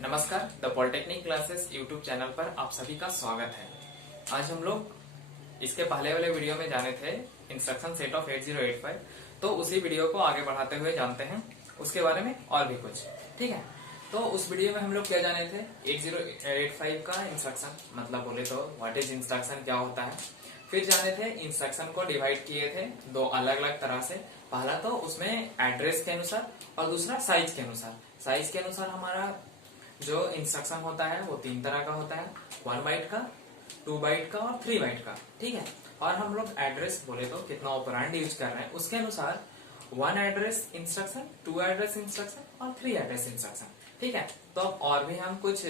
नमस्कार, the polytechnic classes YouTube channel पर आप सभी का स्वागत है। आज हम लोग इसके पहले वाले वीडियो में जाने थे इंस्ट्रक्शन सेट ऑफ 8085, तो उसी वीडियो को आगे बढ़ाते हुए जानते हैं उसके बारे में और भी कुछ। ठीक है, तो उस वीडियो में हम लोग क्या जाने थे 8085 का इंस्ट्रक्शन मतलब बोले तो व्हाट इज इंस्ट्रक्शन क्या होता है। फिर जाने थे इंस्ट्रक्शन को डिवाइड किए थे दो अलग अलग तरह से। पहला तो उसमें एड्रेस के अनुसार और दूसरा साइज के अनुसार। साइज के अनुसार हमारा जो इंस्ट्रक्शन होता है वो तीन तरह का होता है, 1 बाइट का, 2 बाइट का और 3 बाइट का। ठीक है, और हम लोग एड्रेस बोले तो कितना ऑपरेंड यूज कर रहे हैं उसके अनुसार 1 एड्रेस इंस्ट्रक्शन, 2 एड्रेस इंस्ट्रक्शन और 3 एड्रेस इंस्ट्रक्शन। ठीक है, तो अब और भी हम कुछ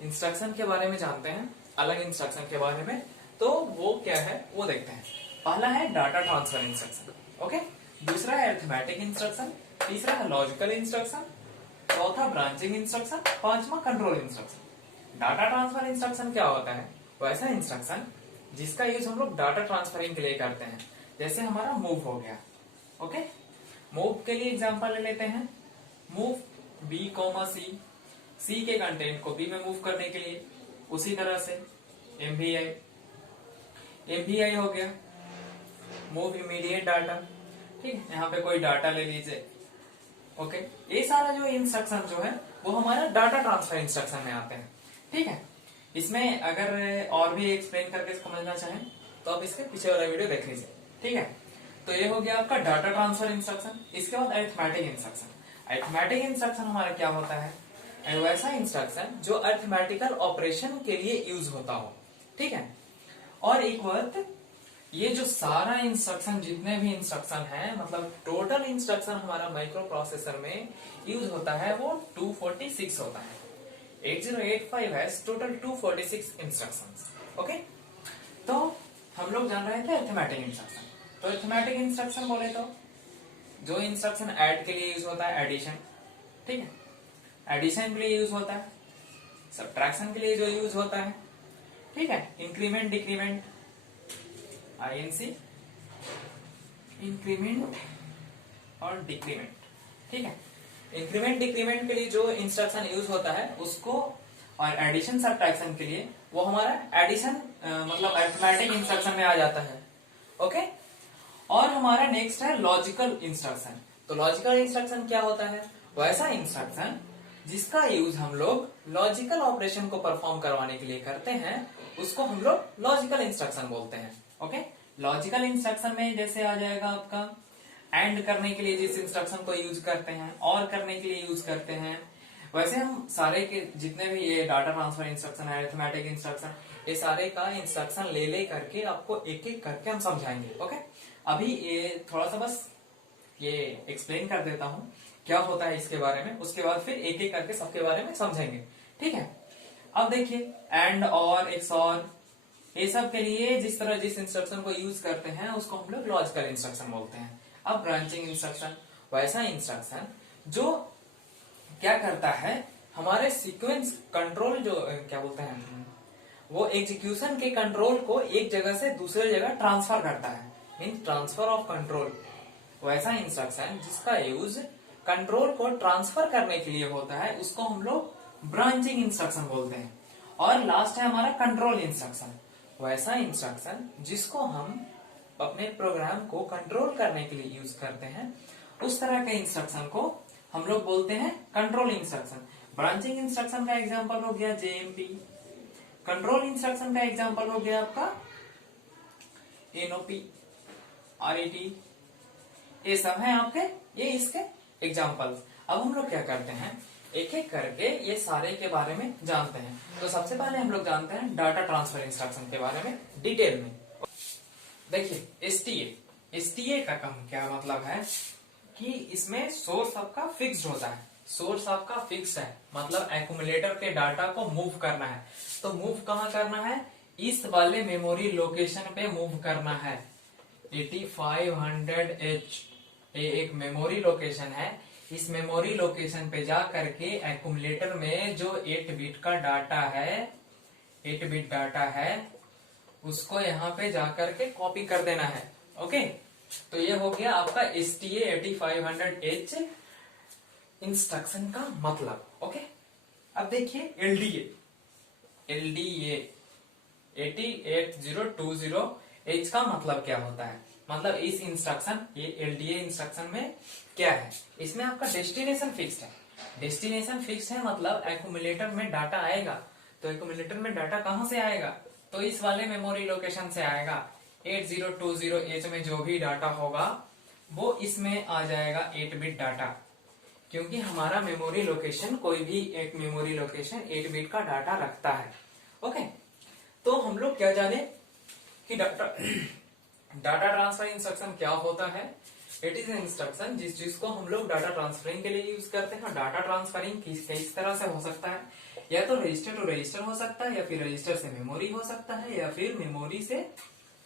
इंस्ट्रक्शन के बारे में जानते हैं, अलग इंस्ट्रक्शन के बारे में। तो वो क्या है वो देखते हैं। पहला है डाटा ट्रांसफर इंस्ट्रक्शन, ओके। दूसरा है अरिथमेटिक इंस्ट्रक्शन, तीसरा है लॉजिकल इंस्ट्रक्शन, चौथा ब्रांचिंग इंस्ट्रक्शन, पांचवा control instruction. Data transfer instruction क्या होता है? वैसा इंस्ट्रक्शन जिसका यूज हम लोग डाटा ट्रांसफरिंग के लिए करते हैं। जैसे हमारा मूव हो गया, ओके। मूव के लिए एग्जांपल ले लेते हैं, मूव बी कॉमा सी, सी के कंटेंट को बी में मूव करने के लिए। उसी तरह से एमवीआई, एमवीआई हो गया मूव इमीडिएट डाटा। ठीक है, यहाँ पे कोई डाटा ले लीजिए, ओके। ये सारा जो इंस्ट्रक्शन जो है वो हमारा डाटा ट्रांसफर इंस्ट्रक्शन में आते हैं। ठीक है, इसमें अगर और भी एक्सप्लेन करके समझना चाहें तो आप इसके पीछे वाला वीडियो देख लीजिए। ठीक है, तो ये हो गया आपका डाटा ट्रांसफर इंस्ट्रक्शन। इसके बाद अरिथमेटिक इंस्ट्रक्शन। अरिथमेटिक इंस्ट्रक्शन हमारा क्या होता है? वैसा इंस्ट्रक्शन जो अरिथमेटिकल ऑपरेशन के लिए यूज होता हो। ठीक है, और एक बात, ये जो सारा इंस्ट्रक्शन जितने भी इंस्ट्रक्शन है मतलब टोटल इंस्ट्रक्शन हमारा माइक्रो प्रोसेसर में यूज होता है वो 246 होता है। 8085 है टोटल 246 इंस्ट्रक्शंस, ओके। तो हम लोग जान रहे थे अरिथमेटिक इंस्ट्रक्शन। तो अरिथमेटिक इंस्ट्रक्शन बोले तो जो इंस्ट्रक्शन ऐड के लिए यूज होता है एडिशन, ठीक है, एडिशन के लिए यूज होता है, सब्ट्रैक्शन के लिए जो यूज होता है, ठीक है, इंक्रीमेंट डिक्रीमेंट, INC, इंक्रीमेंट और डिक्रीमेंट। ठीक है, इंक्रीमेंट डिक्रीमेंट के लिए जो इंस्ट्रक्शन यूज होता है उसको, और एडिशन सब्ट्रैक्शन के लिए वो हमारा एडिशन मतलब अरिथमेटिक इंस्ट्रक्शन में आ जाता है, ओके। और हमारा नेक्स्ट है लॉजिकल इंस्ट्रक्शन। तो लॉजिकल इंस्ट्रक्शन क्या होता है? वैसा इंस्ट्रक्शन जिसका यूज हम लोग लॉजिकल ऑपरेशन को परफॉर्म करवाने के लिए करते हैं उसको हम लोग लॉजिकल इंस्ट्रक्शन बोलते हैं, ओके। लॉजिकल इंस्ट्रक्शन में जैसे आ जाएगा आपका एंड करने के लिए जिस इंस्ट्रक्शन को यूज करते हैं, और करने के लिए यूज करते हैं, वैसे हम सारे के जितने भी ये डाटा ट्रांसफर इंस्ट्रक्शन है, अरिथमेटिक इंस्ट्रक्शन, ये सारे का इंस्ट्रक्शन ले ले करके आपको एक एक करके हम समझाएंगे, ओके। अभी ये थोड़ा सा बस ये एक्सप्लेन कर देता हूँ क्या होता है इसके बारे में, उसके बाद फिर एक एक करके सबके बारे में समझेंगे। ठीक है, अब देखिए एंड और एक्सऑर ये सब के लिए जिस तरह जिस इंस्ट्रक्शन को यूज करते हैं उसको हम लोग लॉजिकल इंस्ट्रक्शन बोलते हैं। अब ब्रांचिंग इंस्ट्रक्शन, वैसा इंस्ट्रक्शन जो क्या करता है, हमारे सीक्वेंस कंट्रोल जो क्या बोलते हैं वो एग्जीक्यूशन के कंट्रोल को एक जगह से दूसरे जगह ट्रांसफर करता है, मीन ट्रांसफर ऑफ कंट्रोल। वैसा इंस्ट्रक्शन जिसका यूज कंट्रोल को ट्रांसफर करने के लिए होता है उसको हम लोग ब्रांचिंग इंस्ट्रक्शन बोलते हैं। और लास्ट है हमारा कंट्रोल इंस्ट्रक्शन। वैसा इंस्ट्रक्शन जिसको हम अपने प्रोग्राम को कंट्रोल करने के लिए यूज करते हैं, उस तरह के इंस्ट्रक्शन को हम लोग बोलते हैं कंट्रोल इंस्ट्रक्शन। ब्रांचिंग इंस्ट्रक्शन का एग्जांपल हो गया JMP, कंट्रोल इंस्ट्रक्शन का एग्जांपल हो गया आपका NOP, RET, ये सब है आपके, ये इसके एग्जांपल्स। अब हम लोग क्या करते हैं, एक एक करके ये सारे के बारे में जानते हैं। तो सबसे पहले हम लोग जानते हैं डाटा ट्रांसफर इंस्ट्रक्शन के बारे में डिटेल में। देखिए STA का काम क्या मतलब है कि इसमें सोर्स आपका फिक्स्ड होता है, सोर्स आपका फिक्स है, मतलब एक्यूमुलेटर के डाटा को मूव करना है। तो मूव कहाँ करना है? इस वाले मेमोरी लोकेशन पे मूव करना है। 8500H ये एक मेमोरी लोकेशन है, इस मेमोरी लोकेशन पे जा करके एक्यूमुलेटर में जो 8 बिट का डाटा है, 8 बिट डाटा है, उसको यहाँ पे जाकर के कॉपी कर देना है, ओके। तो ये हो गया आपका STA 8500H इंस्ट्रक्शन का मतलब, ओके, अब देखिए एलडीए, एलडीए 8020 का मतलब क्या होता है? मतलब इस इंस्ट्रक्शन, ये एलडीए इंस्ट्रक्शन में क्या है, इसमें आपका डेस्टिनेशन फिक्स्ड है। डेस्टिनेशन फिक्स्ड है मतलब एक्यूमुलेटर में डाटा आएगा, तो एक्यूमुलेटर में डाटा कहां से आएगा? तो इस वाले मेमोरी लोकेशन से आएगा। 8020H में जो भी डाटा होगा वो इसमें आ जाएगा 8 बिट डाटा, क्योंकि हमारा मेमोरी लोकेशन, कोई भी एक मेमोरी लोकेशन 8 बिट का डाटा रखता है। ओके, तो हम लोग क्या जाने कि डाटा डाटा ट्रांसफर इंस्ट्रक्शन क्या होता है? इट इज इंस्ट्रक्शन जिसको हम लोग डाटा ट्रांसफरिंग के लिए यूज करते हैं। डाटा ट्रांसफरिंग किस तरह से हो सकता है? या तो रजिस्टर टू रजिस्टर हो सकता है, या फिर रजिस्टर से मेमोरी हो सकता है, या फिर मेमोरी से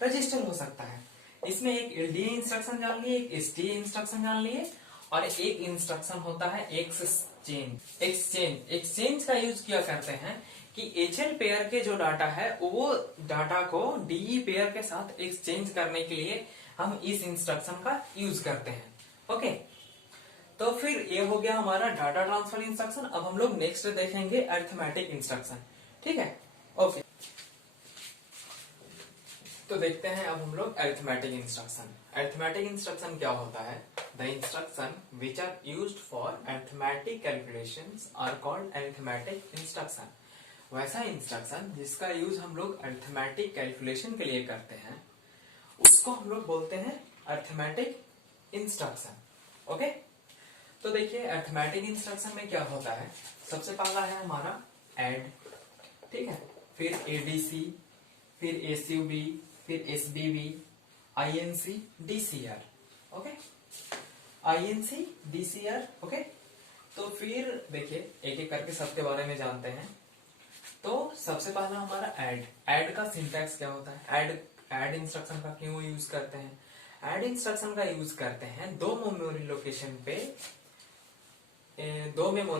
रजिस्टर हो सकता है। इसमें एक एलडीए इंस्ट्रक्शन जान लिए, एक एसटीए इंस्ट्रक्शन जान लिए, और एक इंस्ट्रक्शन होता है एक्सचेंज। एक्सचेंज का यूज किया करते हैं कि एचएल पेयर के जो डाटा है वो डाटा को डीई पेयर के साथ एक्सचेंज करने के लिए हम इस इंस्ट्रक्शन का यूज करते हैं। ओके, तो फिर ये हो गया हमारा डाटा ट्रांसफर इंस्ट्रक्शन। अब हम लोग नेक्स्ट देखेंगे अरिथमेटिक इंस्ट्रक्शन। ठीक है, ओके, तो देखते हैं अब हम लोग अरिथमेटिक इंस्ट्रक्शन। अरिथमेटिक इंस्ट्रक्शन क्या होता है? The instruction which are used for arithmetic calculations are called arithmetic instruction. वैसा इंस्ट्रक्शन जिसका यूज हम लोग अरिथमेटिक कैलकुलेशन के लिए करते हैं उसको हम लोग बोलते हैं अरिथमेटिक इंस्ट्रक्शन। ओके, तो देखिए अरिथमेटिक इंस्ट्रक्शन में क्या होता है? सबसे पहला है हमारा ऐड, ठीक है, फिर एडीसी, फिर एसयूबी, फिर SBB, INC, DCR. Okay, INC, DCR. Okay, तो फिर देखिए एक एक करके सबके बारे में जानते हैं। तो सबसे पहला हमारा ऐड। ऐड का सिंटैक्स क्या होता है? ऐड इंस्ट्रक्शन का क्यों यूज करते हैं? ऐड इंस्ट्रक्शन का यूज करते हैं दो मेमोरी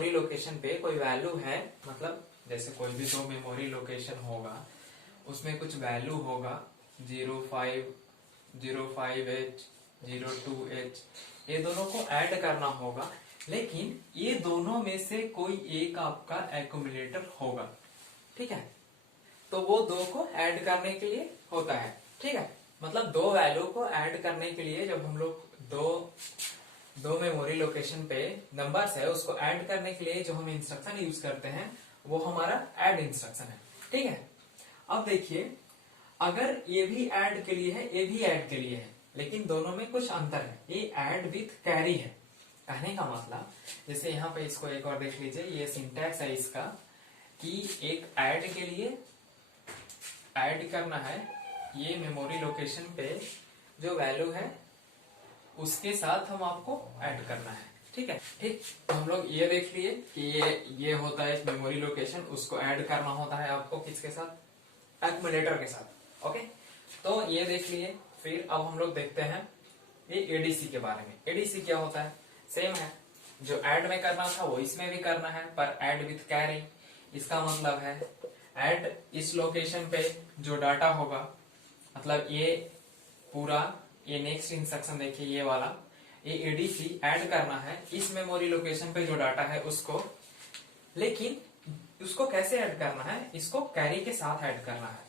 लोकेशन पे कोई वैल्यू है, मतलब जैसे कोई भी दो मेमोरी लोकेशन होगा उसमें कुछ वैल्यू होगा 05H, 02H, ये दोनों को ऐड करना होगा, लेकिन ये दोनों में से कोई एक आपका एक्यूमुलेटर होगा। ठीक है, तो वो दो को ऐड करने के लिए होता है। ठीक है, मतलब दो वैल्यू को ऐड करने के लिए जब हम लोग दो मेमोरी लोकेशन पे नंबर्स है उसको ऐड करने के लिए जो हम इंस्ट्रक्शन यूज करते हैं वो हमारा ऐड इंस्ट्रक्शन है। ठीक है, अब देखिए अगर ये भी ऐड के लिए है, ये भी ऐड के लिए है, लेकिन दोनों में कुछ अंतर है। ये ऐड विथ कैरी है। कहने का मतलब जैसे यहाँ पे इसको एक और देख लीजिए, ये सिंटैक्स है इसका कि एक ऐड के लिए ऐड करना है ये मेमोरी लोकेशन पे जो वैल्यू है उसके साथ हम आपको ऐड करना है। ठीक है, ठीक, तो हम लोग ये देख लिए कि ये होता है मेमोरी लोकेशन, उसको ऐड करना होता है आपको किसके साथ? एक्यूमुलेटर के साथ। ओके, तो ये देख लिए। फिर अब हम लोग देखते हैं ये एडीसी के बारे में। एडीसी क्या होता है? सेम है, जो ऐड में करना था वो इसमें भी करना है, पर ऐड विथ कैरी। इसका मतलब है ऐड इस लोकेशन पे जो डाटा होगा, मतलब ये पूरा, ये नेक्स्ट इंस्ट्रक्शन देखिए ये वाला, ये एडीसी ऐड करना है इस मेमोरी लोकेशन पे जो डाटा है उसको, लेकिन उसको कैसे ऐड करना है? इसको कैरी के साथ ऐड करना है।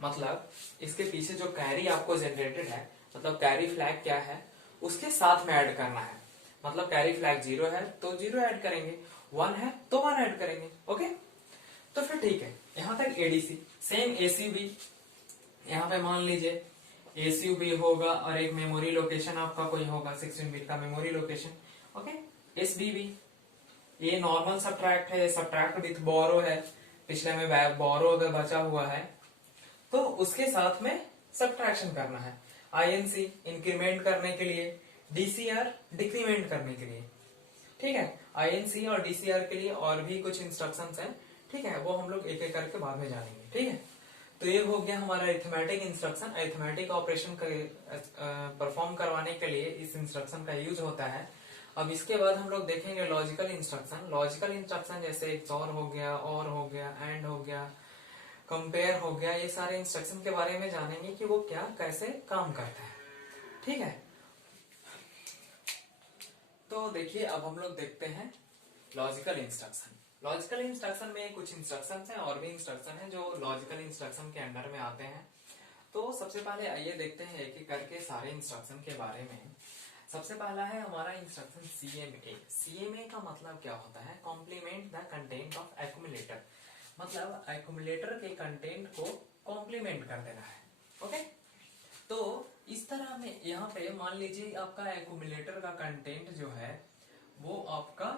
मतलब इसके पीछे जो कैरी आपको जनरेटेड है, मतलब कैरी फ्लैग क्या है उसके साथ में ऐड करना है। मतलब कैरी फ्लैग 0 है तो 0 ऐड करेंगे, 1 है तो 1 ऐड करेंगे। ओके, तो फिर ठीक है, यहां तक एडीसी। सेम एसीबी, यहाँ पे मान लीजिए एसीबी होगा और एक मेमोरी लोकेशन आपका कोई होगा 16 बिट का मेमोरी लोकेशन। ओके, एसबीबी ये नॉर्मल सब्ट्रैक्ट है, सब्ट्रैक्ट विथ बोरो है, पिछले में बोरो अगर बचा हुआ है तो उसके साथ में सब्ट्रैक्शन करना है। आईएनसी इंक्रीमेंट करने के लिए, डीसीआर डिक्रीमेंट करने के लिए। ठीक है, आईएनसी और डीसीआर के लिए और भी कुछ इंस्ट्रक्शंस हैं। ठीक है, वो हम लोग एक एक करके बाद में जानेंगे। ठीक है, तो ये हो गया हमारा arithmetic instruction. Arithmetic operation perform करवाने के लिए इस इंस्ट्रक्शन का यूज होता है। अब इसके बाद हम लोग देखेंगे लॉजिकल इंस्ट्रक्शन। लॉजिकल इंस्ट्रक्शन जैसे XOR हो गया, और हो गया, एंड हो गया, कंपेयर हो गया, ये सारे इंस्ट्रक्शन के बारे में जानेंगे कि वो क्या कैसे काम करता है। ठीक है, तो देखिए अब हम लोग देखते हैं लॉजिकल इंस्ट्रक्शन। लॉजिकल इंस्ट्रक्शन में कुछ इंस्ट्रक्शन है और भी इंस्ट्रक्शन है जो लॉजिकल इंस्ट्रक्शन के अंडर में आते हैं। तो सबसे पहले आइए देखते हैं एक एक करके सारे इंस्ट्रक्शन के बारे में। सबसे पहला है हमारा इंस्ट्रक्शन CMA। CMA का मतलब क्या होता है? Complement the content of accumulator, मतलब एक्यूमुलेटर के कंटेंट को कॉम्प्लीमेंट कर देना है। ओके, तो इस तरह में यहाँ पे मान लीजिए आपका एक्यूमुलेटर का कंटेंट जो है वो आपका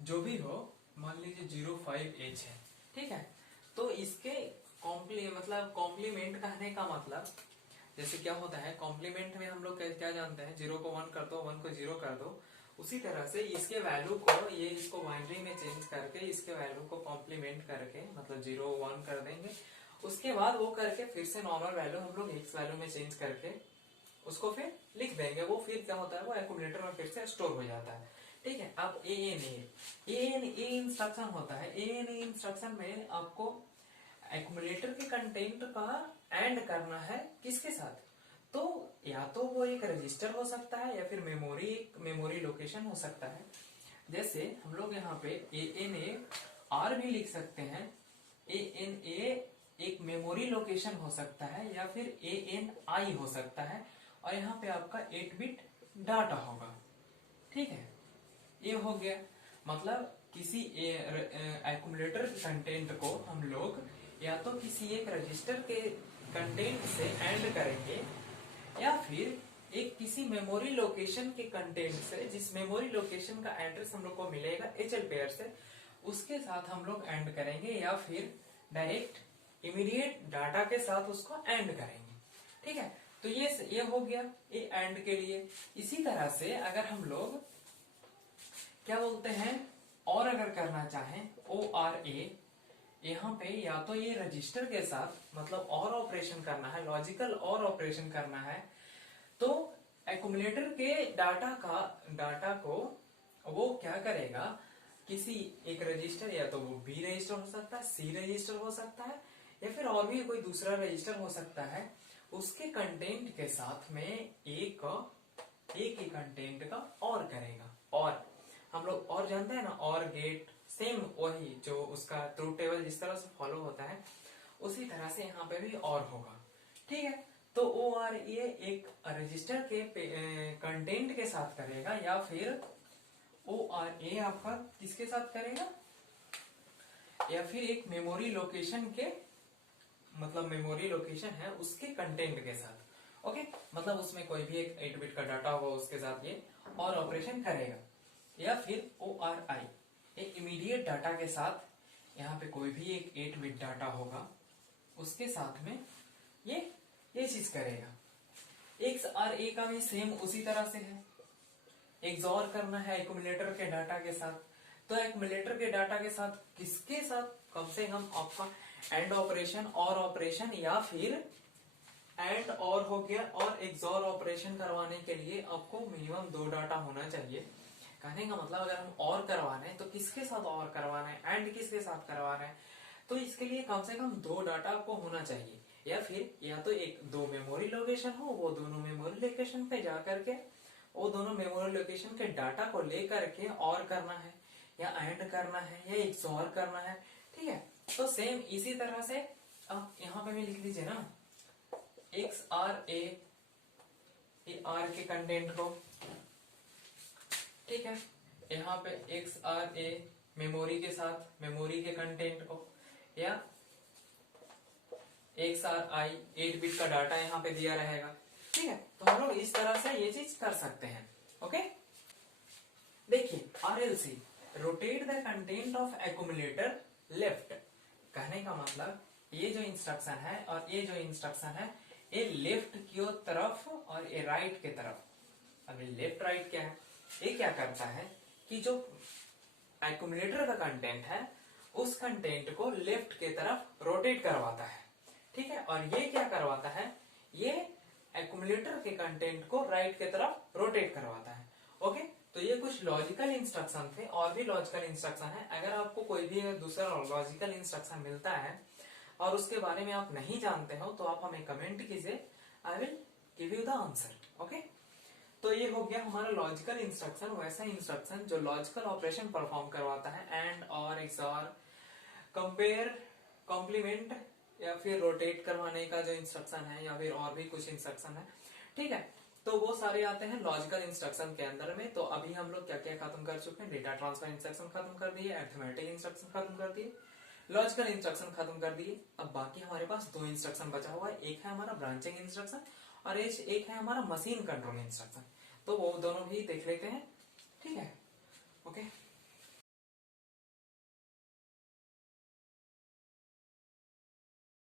जो भी हो, मान लीजिए 05H है, ठीक है। तो इसके मतलब कॉम्प्लीमेंट कहने का मतलब जैसे क्या होता है, कॉम्प्लीमेंट में हम लोग क्या जानते हैं, 0 को 1 कर दो, 1 को 0 कर दो। उसी तरह से इसके वैल्यू को ये इसको बाइनरी में चेंज करके इसके वैल्यू को कॉम्प्लीमेंट करके मतलब 0 1 कर देंगे। उसके बाद वो करके फिर से नॉर्मल वैल्यू हम लोग एक्स वैल्यू में चेंज करके उसको फिर लिख देंगे। वो फिर क्या होता है, वो एक्यूमुलेटर में फिर से स्टोर हो जाता है, ठीक है। अब ANA इंस्ट्रक्शन होता है। ANA इंस्ट्रक्शन में आपको एक्यूमुलेटर के कंटेंट का एंड करना है किसके साथ? तो या तो वो एक रजिस्टर हो सकता है या फिर मेमोरी लोकेशन हो सकता है। जैसे हम लोग यहाँ पे ANA R भी लिख सकते हैं। ANA एक मेमोरी लोकेशन हो सकता है या फिर ANI हो सकता है, और यहाँ पे आपका 8 बिट डाटा होगा, ठीक है। ये हो गया, मतलब किसी एक्यूमुलेटर कंटेंट को हम लोग या तो किसी एक रजिस्टर के कंटेंट से एंड करेंगे या फिर एक किसी मेमोरी लोकेशन के कंटेंट से, जिस मेमोरी लोकेशन का एड्रेस हम लोग को मिलेगा HL पेयर से, उसके साथ हम लोग एंड करेंगे या फिर डायरेक्ट इमीडिएट डाटा के साथ उसको एंड करेंगे, ठीक है। तो ये हो गया ये एंड के लिए। इसी तरह से अगर हम लोग क्या बोलते हैं और अगर करना चाहें ORA, यहाँ पे या तो ये रजिस्टर के साथ मतलब और ऑपरेशन करना है, लॉजिकल और ऑपरेशन करना है, तो एक्यूमुलेटर के डाटा को वो क्या करेगा, किसी एक रजिस्टर, या तो वो B रजिस्टर हो सकता है, C रजिस्टर हो सकता है, या फिर और भी कोई दूसरा रजिस्टर हो सकता है, उसके कंटेंट के साथ में एक ही कंटेंट का और करेगा। और हम लोग और जानते हैं ना, और गेट सेम वही जो उसका ट्रूथ टेबल जिस तरह से फॉलो होता है उसी तरह से यहाँ पे भी और होगा, ठीक है। तो ORA एक रजिस्टर के कंटेंट के साथ करेगा या फिर ORA आपका किसके साथ करेगा, या फिर एक मेमोरी लोकेशन के मतलब मेमोरी लोकेशन है उसके कंटेंट के साथ। ओके, मतलब उसमें कोई भी एक 8 बिट का डाटा होगा उसके साथ ये और ऑपरेशन करेगा। या फिर ORI एक इमीडिएट डाटा के साथ, यहाँ पे कोई भी एक 8 बिट डाटा होगा उसके साथ में ये चीज करेगा। XRA का भी सेम उसी तरह से है, XOR करना है एक्यूमुलेटर के डाटा के साथ। तो एक्यूमुलेटर के डाटा के साथ किसके साथ, कम से कम आपका एंड ऑपरेशन और ऑपरेशन, या फिर एंड और हो गया और XOR ऑपरेशन करवाने के लिए आपको मिनिमम 2 डाटा होना चाहिए। कहने का मतलब अगर हम और करवाना है तो किसके साथ और करवाना है, एंड किसके साथ करवाना है, तो इसके लिए कम से कम 2 डाटा आपको होना चाहिए। या फिर या तो 2 मेमोरी लोकेशन हो, वो दोनों मेमोरी लोकेशन पे जा करके वो दोनों मेमोरी लोकेशन के डाटा को लेकर के और करना है या एंड करना है या XOR करना है, ठीक है। तो सेम इसी तरह से अब यहाँ पे भी लिख दीजिए ना, XRA R के कंटेंट को, ठीक है। यहाँ पे XRA मेमोरी के साथ मेमोरी के कंटेंट को, या XRI 8 बिट का डाटा यहाँ पे दिया रहेगा, ठीक है। तो हम लोग इस तरह से ये चीज कर सकते हैं। ओके, देखिए RLC rotate the content of accumulator left, कहने का मतलब ये जो इंस्ट्रक्शन है और ये जो इंस्ट्रक्शन है ये लेफ्ट की तरफ और ये राइट की तरफ। अब लेफ्ट राइट क्या है, ये क्या करता है कि जो एक्यूमुलेटर का कंटेंट है उस कंटेंट को लेफ्ट की तरफ रोटेट करवाता है, ठीक है। और ये क्या करवाता है, ये एक्यूमुलेटर के कंटेंट को राइट की तरफ रोटेट करवाता है। ओके, तो ये कुछ लॉजिकल इंस्ट्रक्शन थे, और भी लॉजिकल इंस्ट्रक्शन है। अगर आपको कोई भी दूसरा लॉजिकल इंस्ट्रक्शन मिलता है और उसके बारे में आप नहीं जानते हो तो आप हमें कमेंट कीजिए, I will give you the answer. Okay, तो ये हो गया हमारा लॉजिकल इंस्ट्रक्शन, वैसा इंस्ट्रक्शन जो लॉजिकल ऑपरेशन परफॉर्म करवाता है, एंड और एक्सॉर, कंपेयर, कॉम्प्लीमेंट या फिर रोटेट करवाने का जो इंस्ट्रक्शन है, या फिर और भी कुछ इंस्ट्रक्शन है। ठीक है, तो वो सारे आते हैं लॉजिकल इंस्ट्रक्शन के अंदर में। तो अभी हम लोग क्या क्या खत्म कर चुके हैं, डेटा ट्रांसफर इंस्ट्रक्शन खत्म कर दिए, अरिथमेटिक इंस्ट्रक्शन खत्म कर दिए, लॉजिकल इंस्ट्रक्शन खत्म कर दिए। अब बाकी हमारे पास दो इंस्ट्रक्शन बचा हुआ है, एक है हमारा ब्रांचिंग इंस्ट्रक्शन और एक है हमारा मशीन कंट्रोल इंस्ट्रक्शन। तो वो दोनों भी देख लेते हैं। ठीक है, ओके।